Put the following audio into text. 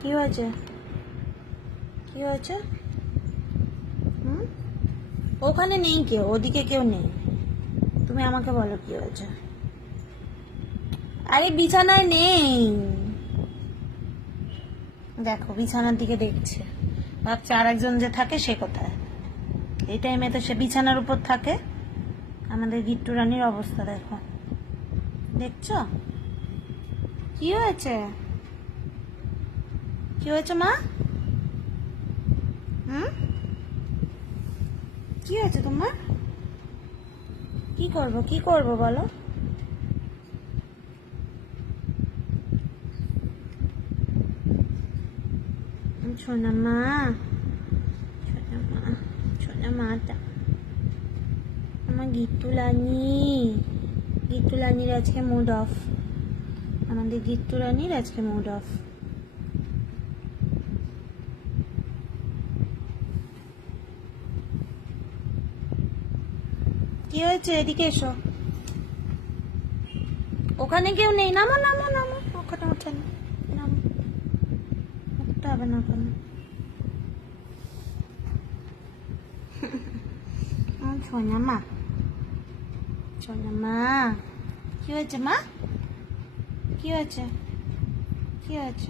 কি হয়েছে? কি হয়েছে? ওখানে নেই কেউ, ওদিকে কেউ নেই। তুমি আমাকে বলো কি হয়েছে। আরে বিছানায় নেই। দেখো বিছানার দিকে দেখছে, ভাবছে আর একজন যে থাকে সে কোথায়। এই টাইমে তো সে বিছানার উপর থাকে। আমাদের গিট্টু রানীর অবস্থা দেখো, দেখছো? কি হয়েছে? কি হয়েছে মা? কি হয়েছে তোমার? কি করবো বলো? সোনা মা, সোনা মা, সোনা মাটা আমার গিট্টু রানীর আজকে মুড অফ। আমাদের গিট্টু রানীর আজকে মুড অফ। কি হয়েছে? এদিকে এসো। ওখানে কেউ নেই, নামো নামো নামো, ওখানে ওঠে না, নামো, উঠতে হবে না ওখানে। সোনা মা, সোনা মা, কি হয়েছে মা? কি হয়েছে? কি হয়েছে?